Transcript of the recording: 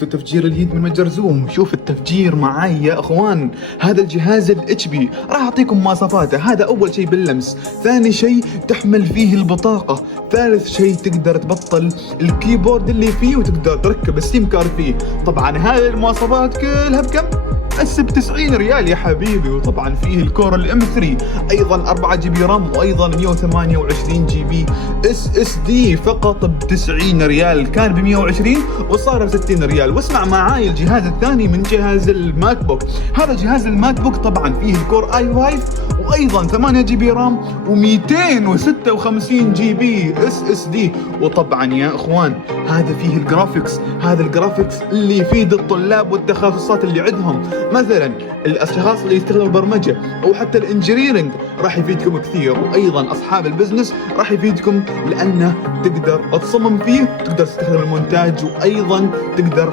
شفتوا تفجير اليد من متجر زوم؟ شوف التفجير معاي يا اخوان. هذا الجهاز الاتش بي راح اعطيكم مواصفاته. هذا اول شيء باللمس، ثاني شيء تحمل فيه البطاقة، ثالث شيء تقدر تبطل الكيبورد اللي فيه وتقدر تركب السيم كارد فيه. طبعا هذه المواصفات كلها بكم؟ بس ب90 ريال يا حبيبي. وطبعا فيه الكور الام 3، ايضا 4 جي بي رام، وايضا 128 جي بي اس اس دي فقط ب90 ريال. كان ب 120 وصار ب60 ريال. واسمع معاي الجهاز الثاني من جهاز الماك بوك. هذا جهاز الماك بوك طبعا فيه الكور اي 5، وايضا 8 جي بي رام و256 جي بي اس اس دي. وطبعا يا اخوان هذا فيه الجرافيكس. هذا الجرافيكس اللي يفيد الطلاب والتخصصات اللي عندهم، مثلا الاشخاص اللي يستخدموا البرمجه او حتى الانجينيرنج راح يفيدكم كثير. وايضا اصحاب البزنس راح يفيدكم، لانه تقدر تصمم فيه، تقدر تستخدم المونتاج، وايضا تقدر